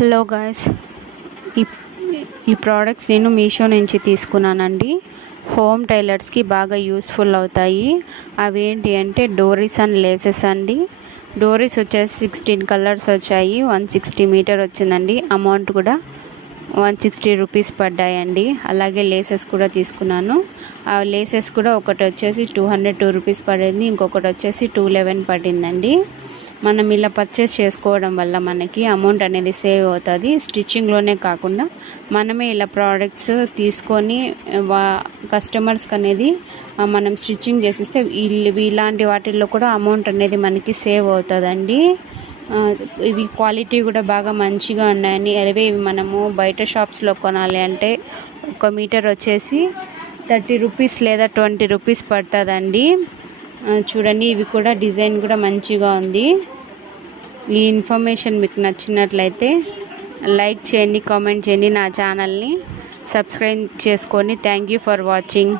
Hello guys, ఈ ఈ products నేను మీషో నుంచి తీసుకున్నానండి. హోమ్ టైలర్స్కి బాగా యూస్ఫుల్ అవుతాయి. అవి ఏంటి అంటే డోరీస్ అండ్ లేసెస్ అండి. డోరీస్ వచ్చేసి 16 కలర్స్ వచ్చాయి. 160 మీటర్ వచ్చిందండి. అమౌంట్ కూడా 160 రూపీస్ పడ్డాయండి. అలాగే లేసెస్ కూడా తీసుకున్నాను. ఆ లేసెస్ కూడా ఒకటి వచ్చేసి 202 రూపీస్ పడింది, ఇంకొకటి వచ్చేసి 211 పడిందండి. మనం ఇలా పర్చేస్ చేసుకోవడం వల్ల మనకి అమౌంట్ అనేది సేవ్ అవుతుంది. స్టిచ్చింగ్లోనే కాకుండా మనమే ఇలా ప్రోడక్ట్స్ తీసుకొని కస్టమర్స్కి అనేది మనం స్టిచ్చింగ్ చేసిస్తే ఇలాంటి వాటిల్లో కూడా అమౌంట్ అనేది మనకి సేవ్ అవుతుందండి. ఇవి క్వాలిటీ కూడా బాగా మంచిగా ఉన్నాయని. ఇవి మనము బయట షాప్స్లో కొనాలి అంటే 1 మీటర్ వచ్చేసి 30 రూపీస్ లేదా 20 రూపీస్ పడుతుందండి. చూడండి, ఇవి కూడా డిజైన్ కూడా మంచిగా ఉంది. ఈ ఇన్ఫర్మేషన్ మీకు నచ్చినట్లయితే లైక్ చేయండి, కామెంట్ చేయండి, నా ఛానల్ని సబ్స్క్రైబ్ చేసుకోండి. Thank you for watching.